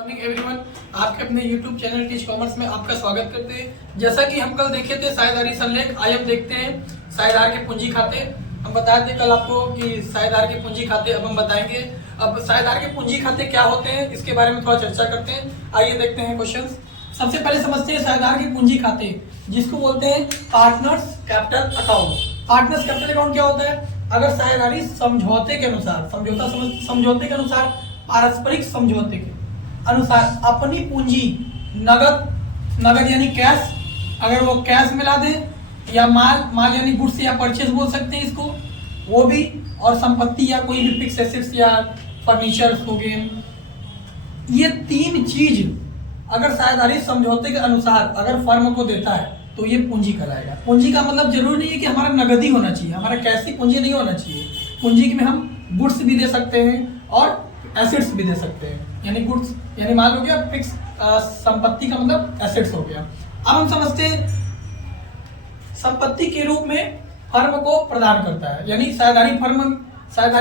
Morning everyone, आपके अपने YouTube channel teach commerce में आपका स्वागत करते हैं। जैसा कि हम कल देखे थे साझेदारी संलेख, आज हम देखते हैं साझेदार के पूंजी खाते। हम बताए थे कल आपको कि साझेदार के पूंजी खाते अब हम बताएंगे। अब साझेदार के पूंजी खाते क्या होते हैं इसके बारे में थोड़ा चर्चा करते हैं। आइए देखते हैं क्वेश्चंस। सबसे पहले समझते हैं साझेदार के पूंजी खाते, जिसको बोलते हैं partners capital account. Partners capital account क्या होता है? अगर साझेदारी समझौते के अनुसार, समझौते के अनुसार, पारस्परिक समझौते के अनुसार अपनी पूंजी नगद यानी कैश, अगर वो कैश मिला दे, या माल यानी गुड्स या परचेज बोल सकते हैं इसको, वो भी, और संपत्ति या कोई भी फिक्स एसेट्स या फर्नीचर हो गए, ये तीन चीज अगर साझेदारी समझौते के अनुसार अगर फर्म को देता है तो ये पूंजी कहलाएगा। पूंजी का मतलब जरूरी नहीं है कि हमारा नगदी होना चाहिए, हमारा कैश की पूंजी नहीं होना चाहिए। पूंजी में हम गुड्स भी दे सकते हैं और एसेट्स भी दे सकते हैं। यानी गुड्स यानी माल हो गया, फिक्स संपत्ति का मतलब एसेट्स हो गया। अब हम समझते हैं संपत्ति के रूप में फर्म को प्रदान करता है। यानी साझेदारी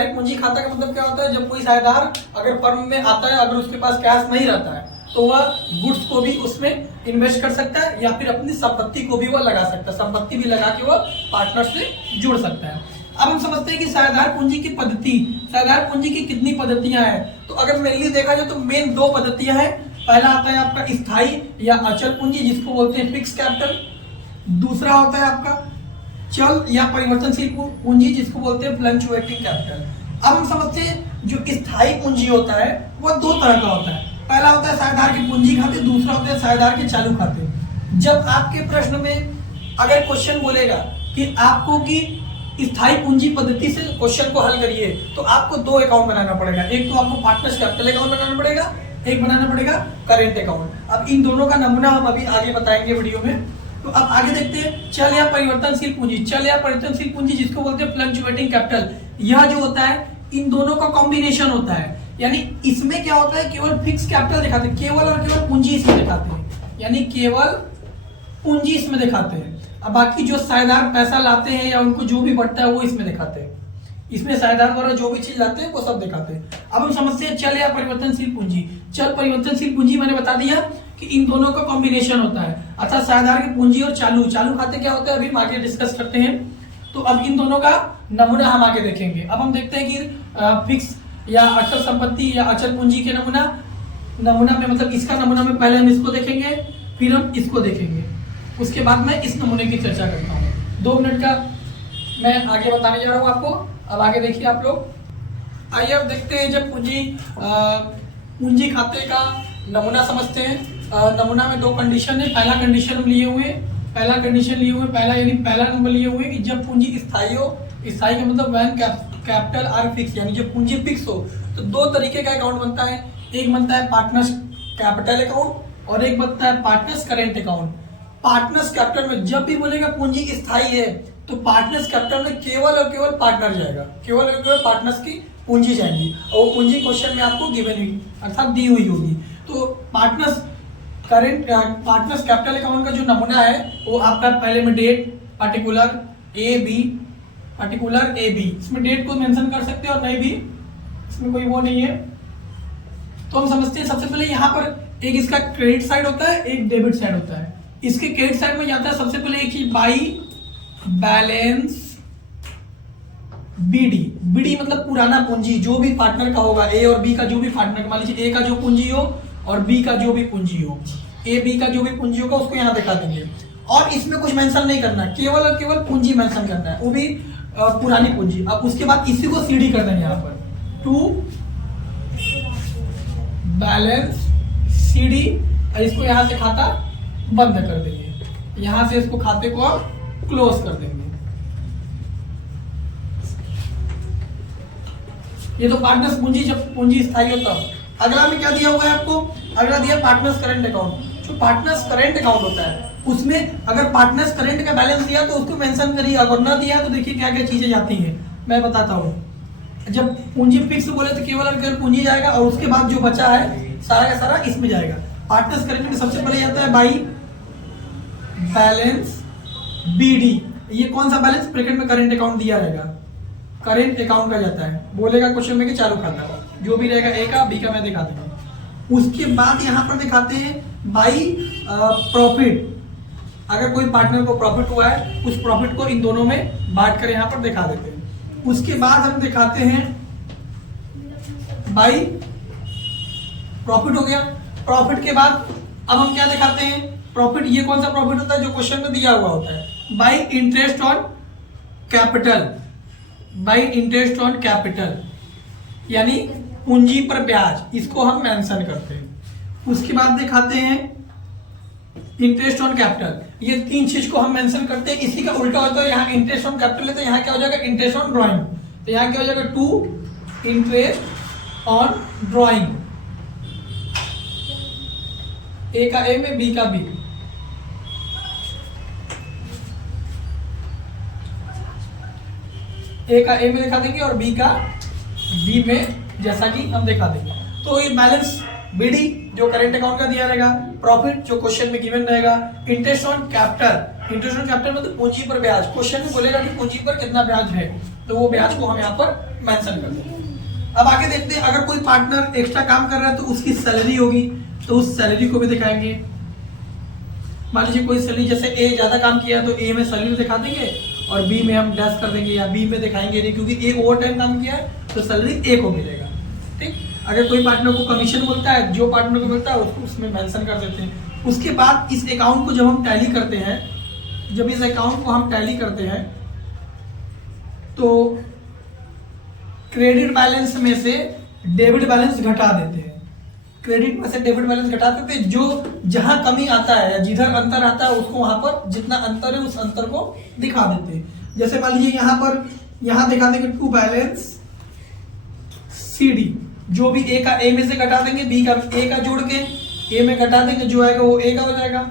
पूंजी खाता का मतलब क्या होता है? जब कोई साझेदार अगर फर्म में आता है, अगर उसके पास कैश नहीं रहता है तो वह गुड्स को भी उसमें इन्वेस्ट कर सकता है, या फिर अपनी संपत्ति को भी वह लगा सकता है। संपत्ति भी लगा के वह पार्टनर से जुड़ सकता है। अब हम समझते हैं कि साझेदार पूंजी की पद्धति, साझेदार पूंजी की कितनी पद्धतियां हैं। तो अगर मेनली देखा जाए तो मेन दो पद्धतियां हैं। पहला आता है आपका स्थायी या अचल पूंजी, जिसको बोलते हैं फिक्स कैपिटल। दूसरा होता है आपका चल या परिवर्तनशील पूंजी, जिसको बोलते हैं फ्लक्चुएटिंग कैपिटल। अब हम समझते हैं जो स्थायी पूंजी होता है वह दो तरह का होता है। पहला होता है साझेदार के पूंजी खाते, दूसरा होता है साझेदार के चालू खाते। जब आपके प्रश्न में अगर क्वेश्चन बोलेगा कि आपको की स्थायी पूंजी पद्धति से क्वेश्चन को हल करिए, तो आपको दो अकाउंट बनाना पड़ेगा। एक तो आपको पार्टनर्स कैपिटल अकाउंट बनाना पड़ेगा, एक बनाना पड़ेगा करेंट अकाउंट। अब इन दोनों का नमूना हम अभी आगे बताएंगे वीडियो में। तो अब आगे देखते हैं चल या परिवर्तनशील पूंजी। चल या परिवर्तनशील पूंजी जिसको बोलते हैं फ्लक्चुएटिंग कैपिटल, यह जो होता है इन दोनों का कॉम्बिनेशन होता है। यानी इसमें क्या होता है, केवल फिक्स कैपिटल दिखाते हैं, केवल और केवल पूंजी इसमें दिखाते हैं, यानी केवल पूंजी इसमें दिखाते हैं। अब बाकी जो साझेदार पैसा लाते हैं या उनको जो भी बढ़ता है वो इसमें दिखाते हैं। इसमें साझेदार द्वारा जो भी चीज लाते हैं वो सब दिखाते हैं। अब हम समझते हैं चल या परिवर्तनशील पूंजी। चल परिवर्तनशील पूंजी मैंने बता दिया कि इन दोनों का कॉम्बिनेशन होता है। अच्छा, साझेदार की पूंजी और चालू खाते क्या होते हैं अभी हम आगे डिस्कस करते हैं। तो अब इन दोनों का नमूना हम आगे देखेंगे। अब हम देखते हैं कि फिक्स या अचल संपत्ति या अचल पूंजी के नमूना में, मतलब इसका नमूना में पहले हम इसको देखेंगे, फिर हम इसको देखेंगे, उसके बाद मैं इस नमूने की चर्चा करता हूँ। 2 मिनट का मैं आगे बताने जा रहा हूँ आपको। अब आगे देखिए आप लोग। आइए अब देखते हैं जब पूंजी खाते का नमूना समझते हैं। नमूना में 2 कंडीशन है। पहला कंडीशन हम लिए हुए हैं, पहला नंबर लिए हुए कि जब पूंजी स्थायी हो। स्थायी का मतलब व्हेन कैपिटल आर फिक्स, यानी जब पूंजी फिक्स हो। तो 2 तरीके का अकाउंट बनता है। एक बनता है पार्टनर्स कैपिटल अकाउंट और एक बनता है partners current account. Partners capital में जब भी बोलेगा पूंजी स्थायी है तो पार्टनर्स कैपिटल में केवल और केवल पार्टनर जाएगा, केवल और केवल पार्टनर्स की पूंजी जाएगी, और वो पूंजी क्वेश्चन में आपको गिवन हुई अर्थात दी हुई होगी। तो पार्टनर्स कैपिटल अकाउंट का जो नमूना है वो आपका पहले में डेट पार्टिकुलर ए बी, इसमें डेट को मेंशन कर सकते हैं और नहीं भी, इसमें कोई वो नहीं है। तो हम समझते हैं सबसे पहले यहाँ पर एक इसका क्रेडिट साइड होता है, एक डेबिट साइड होता है। इसके क्रेडिट साइड में जाता है सबसे पहले एक चीज बाई बैलेंस बीडी मतलब पुराना पूंजी जो भी पार्टनर का होगा, ए और बी का जो भी पार्टनर, मान लीजिए ए का जो पूंजी हो और बी का जो भी पूंजी हो, ए बी का जो भी पूंजी होगा उसको यहाँ दिखा देंगे। और इसमें कुछ मेंशन नहीं करना, केवल और केवल पूंजी मेंशन करना है, वो भी पुरानी पूंजी। अब उसके बाद इसी को सीडी कर देंगे यहाँ पर, टू बैलेंस सीडी, और इसको यहाँ से खाता बंद कर देंगे, यहां से इसको खाते को आप क्लोज कर देंगे। ये तो पार्टनर्स पूंजी जब पूंजी स्थायी होता है। अगला में क्या दिया हुआ है आपको? अगला दिया पार्टनर्स करंट अकाउंट। जो पार्टनर्स करंट अकाउंट होता है उसमें अगर पार्टनर्स करंट का बैलेंस दिया तो उसको मेंशन करिए, अगर ना दिया तो देखिए क्या क्या चीजें जाती हैं, मैं बताता हूँ। जब पूंजी फिक्स बोले तो केवल और केवल पूंजी जाएगा, और उसके बाद जो बचा है सारा का सारा इसमें जाएगा। पार्टनर्स करंट में सबसे पहले जाता है बाई बैलेंस बीडी। ये कौन सा बैलेंस? ब्रैकेट में करेंट अकाउंट दिया रहेगा, करेंट अकाउंट का जाता है। बोलेगा क्वेश्चन में कि चालू खाता, जो भी रहेगा ए का बी का मैं दिखा दूंगा। उसके बाद यहाँ पर दिखाते हैं बाई प्रॉफिट। अगर कोई पार्टनर को प्रॉफिट हुआ है उस प्रॉफिट को इन दोनों में बांट कर यहाँ पर दिखा देते हैं। उसके बाद हम दिखाते हैं बाई प्रॉफिट, हो गया। प्रॉफिट के बाद अब हम क्या दिखाते हैं, प्रॉफिट, ये कौन सा प्रॉफिट होता है जो क्वेश्चन में दिया हुआ होता है, by interest on capital, by interest on capital यानी पूंजी पर ब्याज, इसको हम मेंशन करते हैं। उसके बाद दिखाते हैं इंटरेस्ट ऑन कैपिटल, ये तीन चीज को हम मेंशन करते हैं। इसी का उल्टा होता है, यहाँ इंटरेस्ट ऑन कैपिटल है तो यहाँ क्या हो जाएगा, इंटरेस्ट ऑन ड्राइंग, तो यहाँ क्या हो जाएगा, टू इंटरेस्ट ऑन ड्राइंग, ए का ए में बी का बी। ए का ए में दिखा देंगे और बी का बी में, जैसा कि हम दिखा देंगे। तो ये बैलेंस बीडी जो करेंट अकाउंट का दिया रहेगा, प्रॉफिट जो क्वेश्चन में गिवन रहेगा, interest on capital, interest on capital मतलब पूंजी पर ब्याज, क्वेश्चन में बोलेगा कि पूंजी पर कितना ब्याज है तो वो ब्याज को हम यहाँ पर मेंशन कर देंगे। अब आगे देखते हैं, अगर कोई पार्टनर एक्स्ट्रा काम कर रहा है तो उसकी सैलरी होगी, तो उस सैलरी को भी दिखाएंगे। मान लीजिए कोई सैलरी, जैसे ए ज्यादा काम किया तो ए में सैलरी दिखा देंगे और बी में हम डैश कर देंगे या बी में दिखाएंगे नहीं, क्योंकि ए ओवर टाइम काम किया है तो सैलरी ए को मिलेगा। ठीक, अगर कोई पार्टनर को कमीशन मिलता है, जो पार्टनर को मिलता है उसको उसमें मेंशन कर देते हैं। उसके बाद इस अकाउंट को जब हम टैली करते हैं, जब इस अकाउंट को हम टैली करते हैं तो क्रेडिट बैलेंस में से डेबिट बैलेंस घटा देते हैं, क्रेडिट में से डेबिट बैलेंस घटा देते हैं। जो जहां कमी आता है या जिधर अंतर आता है उसको वहां पर जितना अंतर है उस अंतर को दिखा देते हैं। जैसे मान लीजिए यहाँ पर, यहाँ दिखा देंगे टू बैलेंस सीडी, जो भी ए का ए में से घटा देंगे, बी का ए का जोड़ के ए में घटा देंगे, जो आएगा वो ए का हो जाएगा,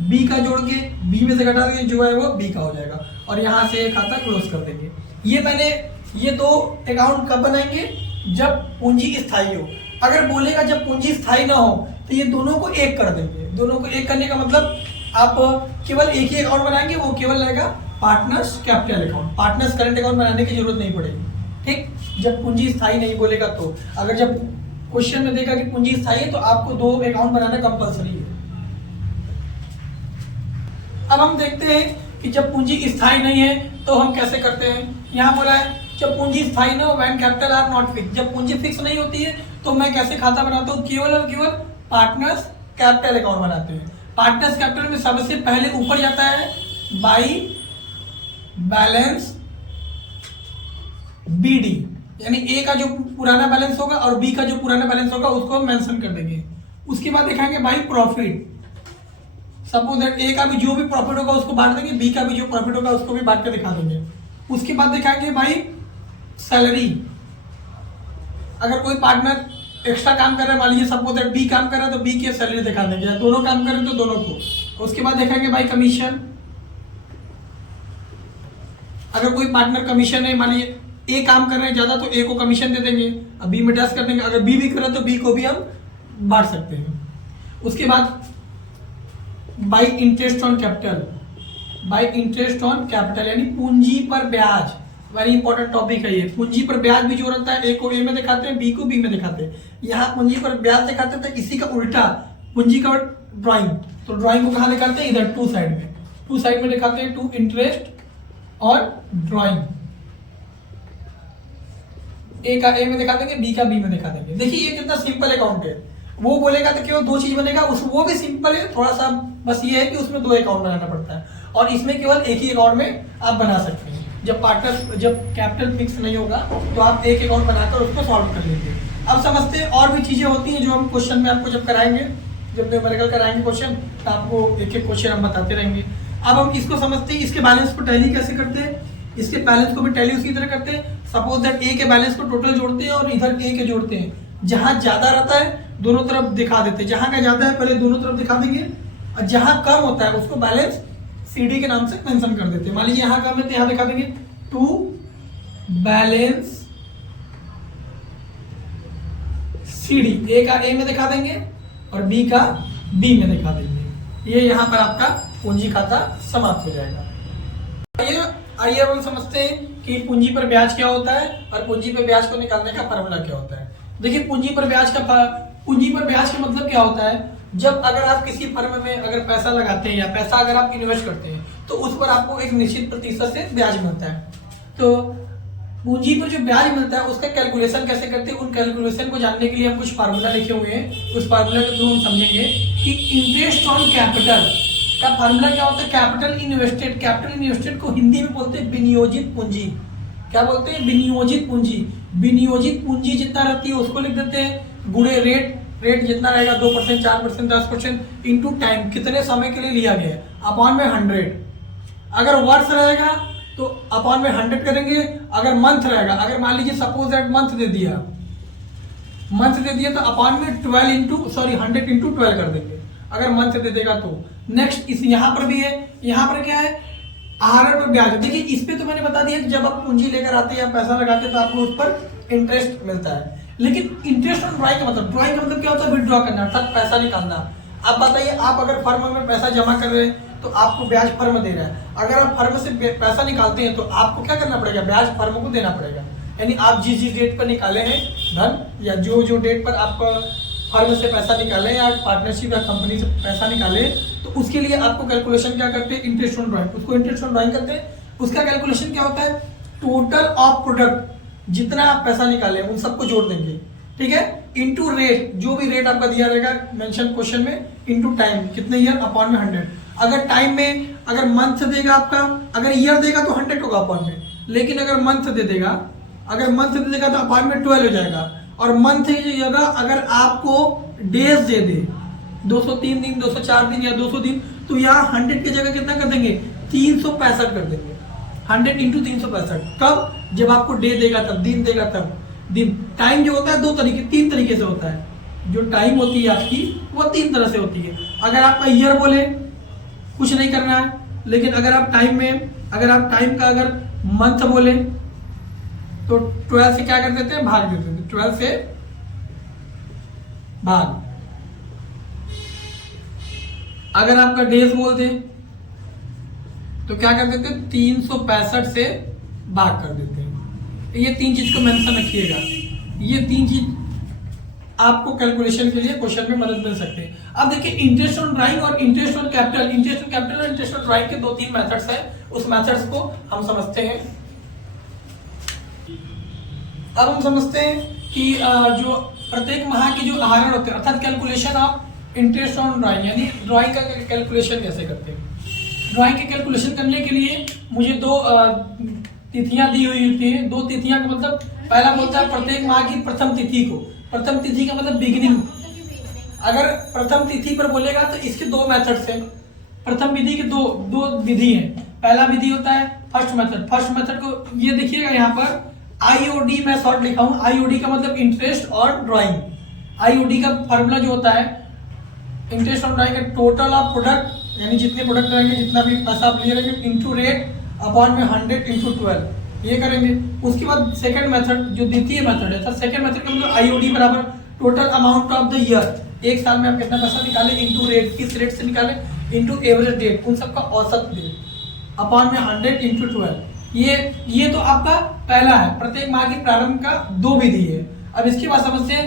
बी का जोड़ के बी में से घटा देंगे, जो है वो बी का हो जाएगा, और यहाँ से खाता क्लोज कर देंगे। ये मैंने, ये दो अकाउंट कब बनाएंगे, जब पूंजी स्थायी हो। अगर बोलेगा जब पूंजी स्थायी ना हो तो ये दोनों को एक कर देंगे। दोनों को एक करने का मतलब आप केवल एक ही अकाउंट बनाएंगे, वो केवल रहेगा partners capital account, partners current account बनाने की जरूरत नहीं पड़ेगी। ठीक, जब पूंजी स्थायी नहीं बोलेगा तो, अगर जब क्वेश्चन में देगा कि पूंजी स्थायी है तो आपको दो अकाउंट बनाना कंपलसरी है। अब हम देखते हैं कि जब पूंजी स्थायी नहीं है तो हम कैसे करते हैं। यहाँ बोला है जब पूंजी स्थायी ना हो, when capital R not fix, जब पूंजी फिक्स नहीं होती है तो मैं कैसे खाता बनाता हूँ, केवल और केवल पार्टनर्स कैपिटल अकाउंट बनाते हैं। पार्टनर्स कैपिटल में सबसे पहले ऊपर जाता है बाई बैलेंस बीडी, यानी ए का जो पुराना बैलेंस होगा और बी का जो पुराना बैलेंस होगा उसको हम मेंशन कर देंगे। उसके बाद दिखाएंगे बाई प्रॉफिट, सपोज दैट ए का भी जो भी प्रॉफिट होगा उसको बांट देंगे, बी का भी जो प्रॉफिट होगा उसको भी बांट के दिखा देंगे। उसके बाद दिखाएंगे बाई सैलरी, अगर कोई पार्टनर एक्स्ट्रा काम कर रहा है, मान लीजिए सपोज दैट बी काम कर रहा है तो बी की सैलरी दिखा देंगे, या दोनों काम कर रहे हैं तो दोनों को। उसके बाद देखेंगे बाई कमीशन, अगर कोई पार्टनर कमीशन है, मान लीजिए ए काम कर रहे हैं ज्यादा तो ए को कमीशन दे देंगे, अब बी में डैश कर देंगे। अगर बी भी कर रहा है तो बी को भी हम बांट सकते हैं। उसके बाद by interest on capital, by interest on capital यानी पूंजी पर ब्याज, वेरी इंपॉर्टेंट टॉपिक है ये। पूंजी पर ब्याज भी जो रहता है, ए को ए में दिखाते हैं, बी को बी में दिखाते हैं। यहाँ पूंजी पर ब्याज दिखाते हैं तो इसी का उल्टा पूंजी का ड्राइंग, तो ड्राइंग को कहाँ दिखाते हैं, इधर टू साइड में, टू साइड में दिखाते हैं, टू इंटरेस्ट और ड्राइंग, ए का ए में दिखा देंगे, बी का बी में दिखा देंगे। देखिए ये कितना सिंपल अकाउंट है। वो बोलेगा तो केवल दो चीज बनेगा, उस वो भी सिंपल है, थोड़ा सा बस ये है कि उसमें दो अकाउंट बनाना पड़ता है, और इसमें केवल एक ही अकाउंट में आप बना सकते हैं। जब पार्टनर, जब कैपिटल फिक्स नहीं होगा तो आप एक अकाउंट बनाकर उसको सॉल्व कर लेंगे। अब समझते हैं और भी चीजें होती हैं जो हम क्वेश्चन में आपको जब कराएंगे, जब न्यूमेरिकल कराएंगे क्वेश्चन, तो आपको एक एक क्वेश्चन हम बताते रहेंगे। अब हम इसको समझते हैं, इसके बैलेंस को टैली कैसे करते हैं, इसके बैलेंस को भी टैली उसी तरह करते हैं। सपोज दैट ए के बैलेंस को टोटल जोड़ते हैं और इधर ए के जोड़ते हैं, जहां ज्यादा रहता है दोनों तरफ दिखा देते हैं, जहां का ज्यादा है पहले दोनों तरफ दिखा देंगे, और जहां कम होता है उसको बैलेंस सीडी के नाम से मेंशन कर देते हैं। मान लीजिए यहाँ कम है तो यहाँ दिखा देंगे टू बैलेंस सीडी, ए का ए में दिखा देंगे और बी का बी में दिखा देंगे। ये यहाँ पर आपका पूंजी खाता समाप्त हो जाएगा। आइए अब हम समझते हैं कि पूंजी पर ब्याज क्या होता है और पूंजी पर ब्याज को निकालने का फॉर्मूला क्या होता है। देखिए पूंजी पर ब्याज का पूंजी पर ब्याज का मतलब क्या होता है, जब अगर आप किसी फर्म में अगर पैसा लगाते हैं या पैसा अगर आप इन्वेस्ट करते हैं तो उस पर आपको एक निश्चित प्रतिशत से ब्याज मिलता है। तो पूंजी पर जो ब्याज मिलता है उसका कैलकुलेशन कैसे करते हैं, उन कैलकुलेशन को जानने के लिए हम कुछ फार्मूला लिखे हुए हैं। उस फार्मूला के थ्रू हम समझेंगे कि इंटरेस्ट ऑन कैपिटल का फार्मूला क्या होता है। कैपिटल इन्वेस्टेड को हिंदी में बोलते हैं विनियोजित पूंजी। क्या बोलते हैं? विनियोजित पूंजी। विनियोजित पूंजी जितना रहती है उसको लिख देते हैं गुणे रेट जितना रहेगा 2%, 4%, 10% इंटू टाइम, कितने समय के लिए लिया गया है, अपॉन में 100। अगर वर्ष रहेगा तो अपॉन में 100 करेंगे। अगर मंथ रहेगा, अगर मान लीजिए सपोज दैट मंथ दे दिया तो अपॉन में 100 इंटू 12 कर देंगे अगर मंथ दे देगा तो। नेक्स्ट इस यहाँ पर भी है, यहाँ पर क्या है, आहार पर ब्याज। देखिए इस पे तो मैंने बता दिया कि जब आप पूंजी लेकर आते हैं या पैसा लगाते हैं तो आपको उस पर इंटरेस्ट मिलता है। लेकिन इंटरेस्ट ऑन ड्राइंग का मतलब क्या होता है? विड्रॉ करना, अर्थात पैसा निकालना। आप बताइए, आप अगर फर्म में पैसा जमा कर रहे हैं तो आपको ब्याज फर्म दे रहा है। अगर आप फर्म से पैसा निकालते हैं तो आपको क्या करना पड़ेगा? ब्याज फर्म को देना पड़ेगा। यानी आप जिस डेट पर निकाले हैं धन, या जो डेट पर आप फर्म से पैसा निकाले या पार्टनरशिप या कंपनी से पैसा निकाले, तो उसके लिए आपको कैलकुलेशन क्या करते हैं? Interest on drawing. उसको इंटरेस्ट ऑन ड्राइंग करते हैं। उसका कैलकुलेशन क्या होता है? टोटल ऑफ प्रोडक्ट, जितना आप पैसा निकाले उन सबको जोड़ देंगे, ठीक है, इंटू रेट, जो भी रेट आपका दिया रहेगा मेंशन क्वेश्चन में, इंटू टाइम, कितने ईयर, अपॉन में 100। अगर टाइम में अगर मंथ देगा आपका, अगर ईयर देगा तो 100 होगा अपॉन में, लेकिन अगर मंथ दे देगा तो अपॉन में 12 हो जाएगा। और मंथ की जगह अगर आपको डेज दे दे 203 दिन, 204 दिन या 200 दिन, तो यहाँ 100 की जगह कितना कर देंगे? 365 कर देंगे। 100 इंटू 365। कब? जब आपको डे देगा तब, दिन देगा तब। दिन टाइम जो होता है तीन तरीके से होता है। जो टाइम होती है आपकी वो 3 तरह से होती है। अगर आपका ईयर बोले कुछ नहीं करना है, लेकिन अगर आप टाइम का अगर मंथ बोले तो 12 से क्या कर देते हैं? भाग देते हैं। 12 से भाग। अगर आपका डेज बोलते तो क्या कर देते हैं? 365 से भाग कर देते हैं। ये 3 चीज को मेंशन रखिएगा। ये 3 चीज आपको कैलकुलेशन के लिए क्वेश्चन में मदद मिल सकते हैं। अब देखिए इंटरेस्ट ऑन ड्राइंग और इंटरेस्ट ऑन कैपिटल और इंटरेस्ट ऑन ड्राइंग के 2-3 मेथड्स हैं। उस मेथड्स को हम समझते हैं। अब हम समझते हैं कि जो प्रत्येक माह की जो आहरण होते हैं, अर्थात calculation of interest on drawing, यानी ड्राइंग का कैलकुलेशन कैसे करते हैं। ड्राइंग के कैलकुलेशन करने के लिए मुझे 2 तिथियां दी हुई होती हैं। 2 तिथियां का मतलब, पहला बोलता है प्रत्येक माह की प्रथम तिथि को। प्रथम तिथि का मतलब बिगिनिंग। अगर प्रथम तिथि पर बोलेगा तो इसके 2 मेथड्स हैं। प्रथम विधि के दो विधि हैं। पहला विधि होता है फर्स्ट मेथड को ये देखिएगा यहाँ पर आईओडी मैं शॉर्ट लिखा हूं। आईओडी का मतलब इंटरेस्ट ऑन ड्राइंग। आईओडी का फॉर्मूला जो होता है इंटरेस्ट ऑन ड्राइंग का टोटल ऑफ प्रोडक्ट, यानी जितने प्रोडक्ट रहेंगे, जितना भी पैसा आप लिए रहेंगे, इंटू रेट अपॉन में 100 इंटू 12 ये करेंगे। उसके बाद सेकंड मेथड जो द्वितीय मेथड है, सेकंड मेथड का मतलब आईओडी बराबर total amount of the year. एक साल में आप कितना पैसा निकाले इंटू रेट, किस रेट से निकाले, इंटू एवरेज डेट, उन सबका औसत डेट, अपॉन में 100 इंटू 12। ये तो आपका पहला है। प्रत्येक माह की प्रारंभ का 2 विधि है। अब इसके बाद समझते हैं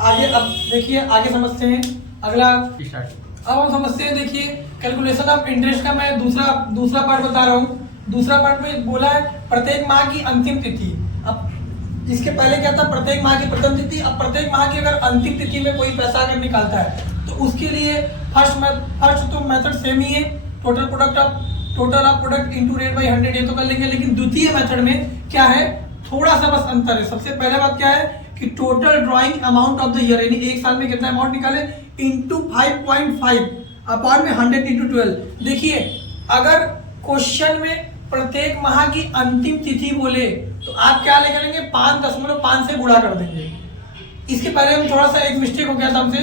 आगे। अब देखिए आगे समझते हैं अगला। अब हम समझते हैं, देखिए कैलकुलेशन ऑफ इंटरेस्ट का मैं दूसरा पार्ट बता रहा हूँ। दूसरा पार्ट में बोला है प्रत्येक माह की अंतिम तिथि। अब इसके पहले क्या था? प्रत्येक माह की प्रथम तिथि। अब प्रत्येक माह की अगर अंतिम तिथि में कोई पैसा अगर निकालता है तो उसके लिए फर्स्ट तो मेथड सेम ही है, total of product into rate by 100 ये तो कर लेंगे। लेकिन द्वितीय मेथड में क्या है? थोड़ा सा बस अंतर है। सबसे पहले बात क्या है कि total drawing amount of the year, यानी एक साल में कितना अमाउंट निकाले, इंटू 5.5 अपॉन में 100 इंटू 12। देखिए अगर क्वेश्चन में प्रत्येक माह की अंतिम तिथि बोले तो आप क्या ले करेंगे? 5.5 से गुणा कर देंगे। इसके पहले हम थोड़ा सा एक मिस्टेक हो गया था हमसे।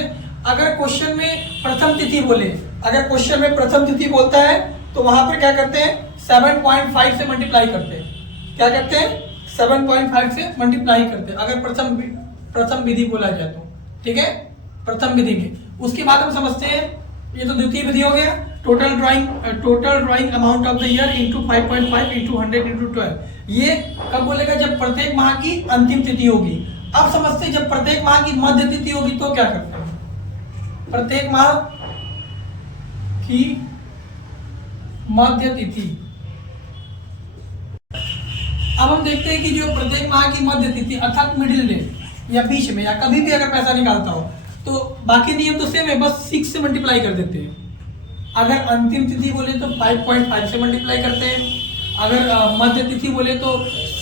अगर क्वेश्चन में प्रथम तिथि बोले, अगर क्वेश्चन में प्रथम तिथि बोलता है तो वहां पर क्या करते हैं? 7.5 से मल्टीप्लाई करते हैं। क्या करते हैं? 7.5 से मल्टीप्लाई करते हैं अगर प्रथम विधि बोला जाए तो, ठीक है, प्रथम विधि में। उसके बाद हम समझते हैं, ये तो द्वितीय विधि हो गया, total drawing amount of the year into 5.5 into 100 into 12। ये कब बोलेगा? जब प्रत्येक माह की अंतिम तिथि होगी। अब समझते हैं जब प्रत्येक माह की मध्य तिथि होगी तो क्या करते हैं। प्रत्येक माह की मध्य तिथि, अब हम देखते हैं कि जो प्रत्येक माह की मध्य तिथि अर्थात मिडिल डे या बीच में या कभी भी अगर पैसा निकालता हो तो बाकी नियम तो सेम है, बस 6 से मल्टीप्लाई कर देते हैं। अगर अंतिम तिथि बोले तो 5.5 से मल्टीप्लाई करते हैं, अगर मध्य तिथि बोले तो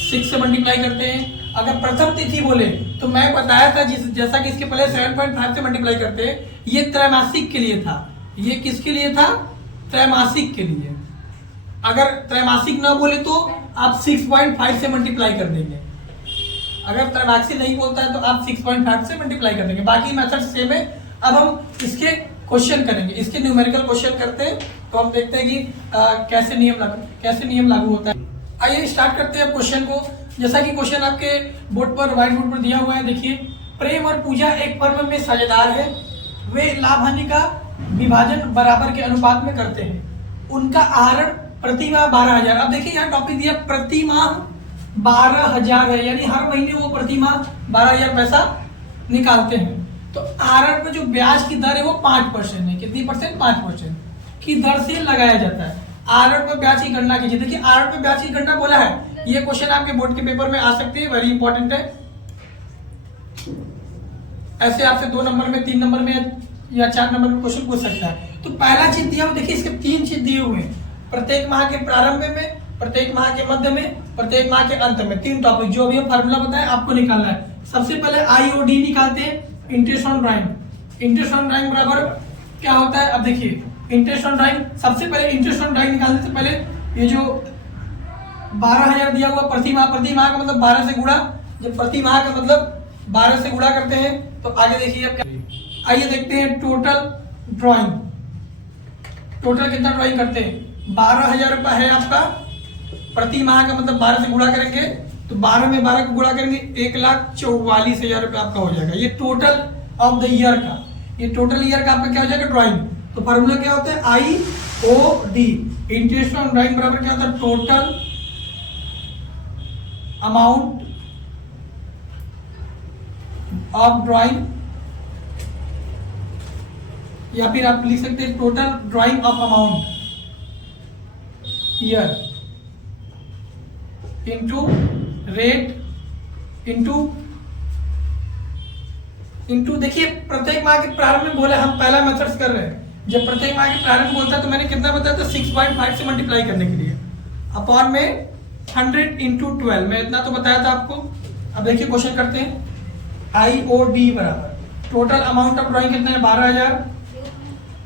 6 से मल्टीप्लाई करते हैं, अगर प्रथम तिथि बोले तो मैं बताया था जैसा कि इसके पहले 7.5 से मल्टीप्लाई करते हैं। ये त्रैमासिक के लिए था, ये किसके लिए था, त्रैमासिक के लिए। अगर त्रैमासिक ना बोले तो आप 6.5 से मल्टीप्लाई कर देंगे, अगर त्रैमासिक नहीं बोलता है तो आप 6.5 से मल्टीप्लाई कर देंगे। बाकी मेथड सेम है। अब हम इसके क्वेश्चन करेंगे, इसके न्यूमेरिकल क्वेश्चन करते हैं तो हम देखते हैं कि कैसे नियम लागू होता है। आइए स्टार्ट करते हैं क्वेश्चन को। जैसा कि क्वेश्चन आपके बोर्ड पर, व्हाइट बोर्ड पर दिया हुआ है, देखिए। प्रेम और पूजा एक पर्व में साझेदार है, वे लाभ हानि का विभाजन बराबर के अनुपात में करते हैं, उनका आहरण प्रति माह 12,000। अब देखिए यहाँ टॉपिक दिया प्रति माह 12,000 है, यानी हर महीने वो प्रति माह 12,000 पैसा निकालते हैं। तो आहरण में जो ब्याज की दर है वो 5% है। कितनी परसेंट, 5% की दर से लगाया जाता है। आहरण पर ब्याज की गणना कीजिए। देखिए आहरण पर ब्याज की गणना बोला है, ये क्वेश्चन आपके बोर्ड के पेपर में आ सकती है, वेरी इंपॉर्टेंट है। ऐसे आपसे 2 नंबर में, 3 नंबर में या 4 नंबर में क्वेश्चन पूछ सकता है। तो पहला चीज दिया हुआ, देखिए इसके 3 चीज दिए हुए हैं, प्रत्येक माह के प्रारंभ में, प्रत्येक माह के मध्य में, प्रत्येक माह के अंत में। 3 टॉपिक जो अभी हम फार्मूला बताएं आपको निकालना है। सबसे पहले IOD निकालते हैं, interest on drawing. Interest on drawing बराबर क्या होता है, अब देखिए इंटरेस्ट ऑन ड्राइंग, सबसे पहले इंटरेस्ट ऑन ड्राइंग निकालने से पहले ये जो 12,000 दिया हुआ प्रति माह का मतलब 12 से गुणा, जब प्रति माह का मतलब 12 से गुणा करते हैं तो आगे देखिए अब क्या। आइए देखते हैं टोटल ड्राइंग, टोटल कितना ड्राइंग करते हैं, 12,000 रुपया है आपका, प्रति माह का मतलब 12 से गुणा करेंगे तो 12 में 12 को गुणा करेंगे 1,44,000 रुपया आपका हो जाएगा। ये टोटल ऑफ द ईयर का, ये टोटल ईयर का आपका क्या हो जाएगा, ड्राइंग। तो फॉर्मूला क्या होता है, IOD, इंटरेस्ट ऑन ड्राइंग बराबर क्या होता है, टोटल अमाउंट ऑफ ड्राइंग, या फिर आप लिख सकते हैं total drying of amount year into rate into देखिए प्रत्येक माह के प्रारंभ में बोले, हम पहला मेथड्स कर रहे हैं। जब प्रत्येक माह के प्रारंभ बोलता है तो मैंने कितना बताया था, 6.5 से मल्टीप्लाई करने के लिए, अपॉन में 100 इंटू 12, मैं इतना तो बताया था आपको। अब देखिए क्वेश्चन करते हैं। IOD बराबर टोटल अमाउंट ऑफ ड्राइंग कितना है, 12,000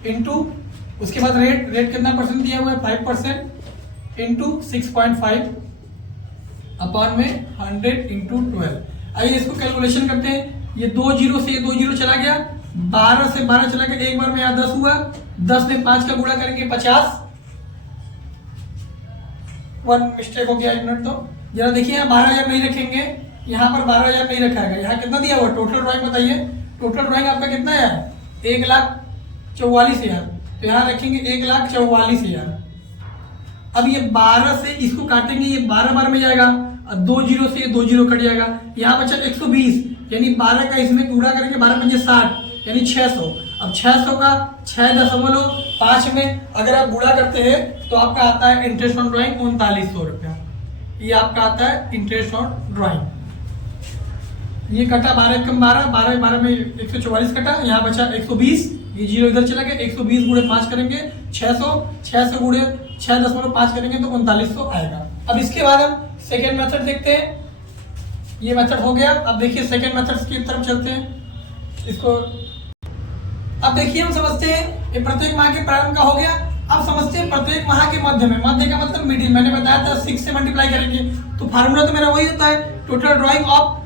इंटू उसके बाद रेट कितना परसेंट दिया हुआ है, 5% इंटू 6.5 अपॉन में 100 इंटू 12। आइए इसको कैलकुलेशन करते हैं। ये 2 जीरो से ये 2 जीरो चला गया, 12 से 12 चला गया, एक बार में यहाँ 10 हुआ, 10 में 5 का गुणा करेंगे 50। 1 मिस्टेक हो गया, 1 मिनट। तो जरा देखिए यहाँ 12,000 नहीं रखेंगे, यहाँ पर 12,000 नहीं रखा है। यहाँ कितना दिया हुआ, टोटल ड्राइंग बताइए, टोटल ड्राइंग आपका कितना है, 1,44,000, तो यहाँ रखेंगे 1,44,000। अब ये 12 से इसको काटेंगे, ये 12 बार में जाएगा, 2 जीरो से ये 2 जीरो कट जाएगा, यहाँ बचा 120, यानी 12 का इसमें गुणा करेंगे, 12 पंजे 60, यानी 600। अब 600 का 6.5 में अगर आप गुणा करते हैं तो आपका आता है इंटरेस्ट ऑन ड्राइंग 3900 रुपया। ये आपका आता है इंटरेस्ट ऑन ड्राइंग। ये कटा 12 कम 12 में 144 कटा, यहाँ बचा 120, ये जीरो इधर चला गया, 120 गुणे 5 करेंगे 600 गुणे 6.5 करेंगे तो 3900 आएगा। अब इसके बाद हम सेकेंड मेथड देखते हैं। ये मेथड हो गया। अब देखिए सेकेंड मेथड की तरफ चलते हैं। इसको अब देखिए हम समझते हैं ये प्रत्येक माह के प्रारंभ का हो गया। अब समझते हैं प्रत्येक माह के मध्य में, मध्य का मतलब मिडिल, मैंने बताया था 6 से मल्टीप्लाई करेंगे तो फार्मूला तो मेरा वही होता है, total drying of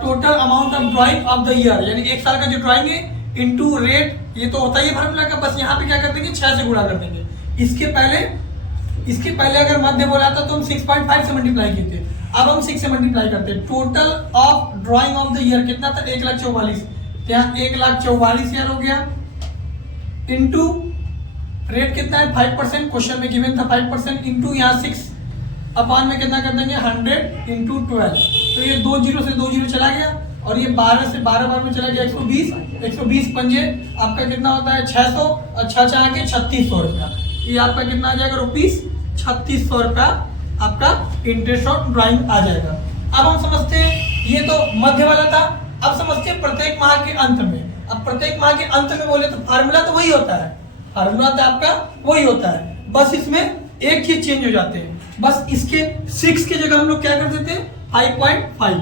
total amount of drying of the year, यानी एक साल का जो ड्राइंग है इनटू रेट, ये तो होता ही है फार्मूला का। बस यहाँ पे क्या कर देंगे, 6 से गुणा कर देंगे। इसके पहले अगर मध्य बोला था तो हम 6.5 से मल्टीप्लाई किए थे, अब हम 6 से मल्टीप्लाई करते हैं। Total of drying of the year कितना था, 1,44,000, यहाँ 1,44,000 हो गया, इंटू रेट कितना है 5%, क्वेश्चन में गिवन था 5%, इंटू यहाँ 6 अपॉन में कितना कर देंगे 100 इंटू 12। तो ये 2 जीरो से 2 जीरो चला गया और ये 12 से 12 बार में चला गया 120, 120 पंजे आपका कितना होता है 600 और 6 आके 3600 रुपया। ये आपका कितना आ जाएगा रुपीस 3600 रुपया आपका इंटरेस्ट ऑन ड्राइंग आ जाएगा। अब हम समझते हैं ये तो मध्य वाला था। अब समझते हैं प्रत्येक माह के अंत में। अब प्रत्येक माह के अंत में बोले तो फार्मूला तो वही होता है, फार्मूला तो आपका वही होता है, बस इसमें एक चीज चेंज हो जाते हैं। बस इसके 6 की जगह हम लोग क्या कर देते हैं 5.5।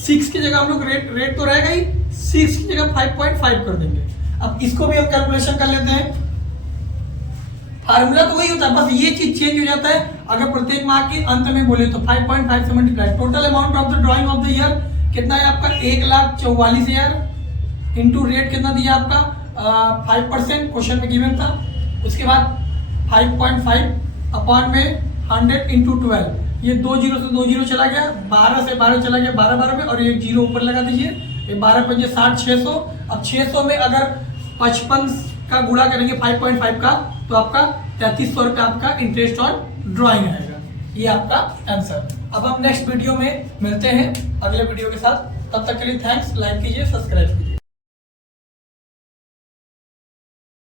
6 की जगह हम लोग रेट तो रहेगा ही, 6 की जगह 5.5 कर देंगे। अब इसको भी हम कैलकुलेशन कर लेते हैं। फार्मूला तो वही होता है, बस ये चीज चेंज हो जाता है। अगर प्रत्येक माह के अंत में बोले तो 5.5 से multiply. Total amount of the drying of the year कितना है आपका 1,44,000 इंटू रेट कितना दिया आपका 5%, क्वेश्चन में गिवन था। उसके बाद 5.5 अपॉन में 100 इंटू 12, ये 2 जीरो से 2 जीरो चला गया, 12 से 12 चला गया 12 में, और एक जीरो ऊपर लगा दीजिए। ये 12 पंजे 60, 600। अब 600 में अगर 55 का गुणा करेंगे 5.5 का तो आपका 3300 रुपया आपका इंटरेस्ट ऑन ड्राइंग आएगा। ये आपका आंसर। अब हम नेक्स्ट वीडियो में मिलते हैं अगले वीडियो के साथ। तब तक के लिए थैंक्स। लाइक कीजिए, सब्सक्राइब कीजिए।